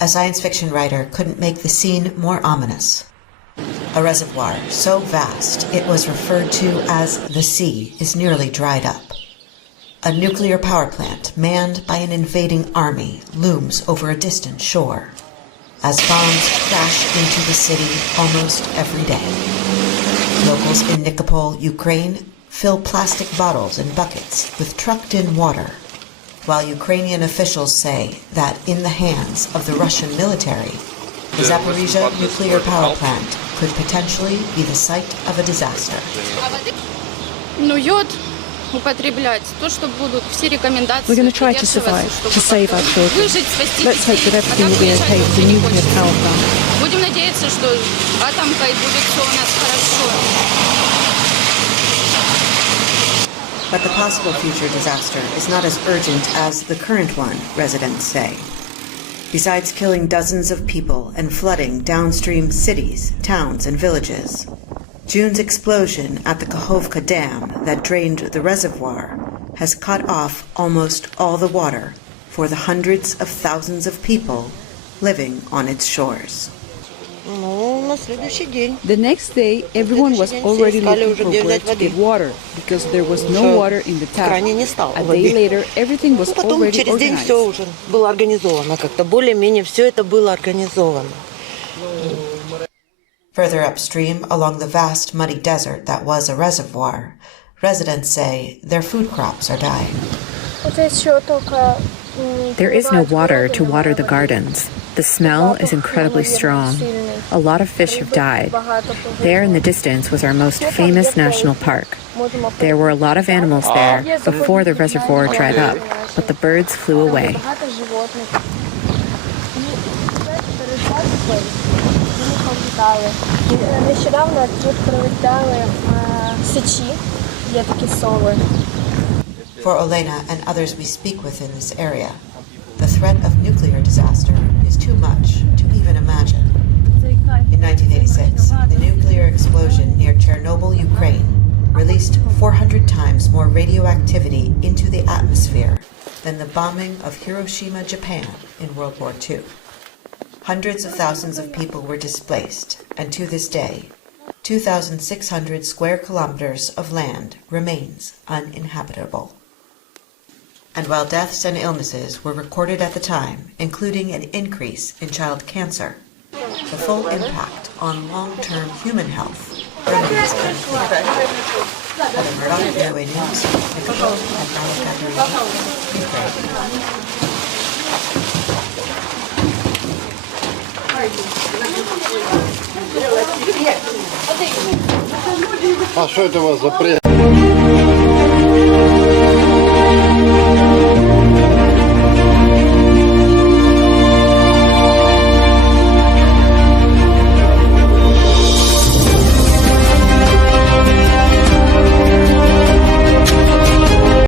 A science fiction writer couldn't make the scene more ominous. A reservoir so vast it was referred to as the sea is nearly dried up. A nuclear power plant manned by an invading army looms over a distant shore as bombs crash into the city almost every day. Locals in Nikopol, Ukraine, fill plastic bottles and buckets with trucked-in water, while Ukrainian officials say that in the hands of the Russian military, the Zaporizhzhia nuclear power plant could potentially be the site of a disaster. We're going to try to survive, to save our children. Let's hope that everything will be okay with the nuclear power plant. But the possible future disaster is not as urgent as the current one, residents say. Besides killing dozens of people and flooding downstream cities, towns, and villages, June's explosion at the Kakhovka dam that drained the reservoir has cut off almost all the water for the hundreds of thousands of people living on its shores. The next day, everyone was already looking for where to get water, because there was no water in the tap. A day later, everything was already organized. Further upstream, along the vast muddy desert that was a reservoir, residents say their food crops are dying. There is no water to water the gardens. The smell is incredibly strong. A lot of fish have died. There in the distance was our most famous national park. There were a lot of animals there before the reservoir dried up, but the birds flew away. For Olena and others we speak with in this area, the threat of nuclear disaster is too much to even imagine. In 1986, the nuclear explosion near Chernobyl, Ukraine, released 400 times more radioactivity into the atmosphere than the bombing of Hiroshima, Japan in World War II. Hundreds of thousands of people were displaced, and to this day, 2,600 square kilometers of land remains uninhabitable. And while deaths and illnesses were recorded at the time, including an increase in child cancer, the full impact on long-term human health remains unclear. For the Murdock-VOA News, Nikopol and Malokaterynivka, Ukraine. А что это у вас за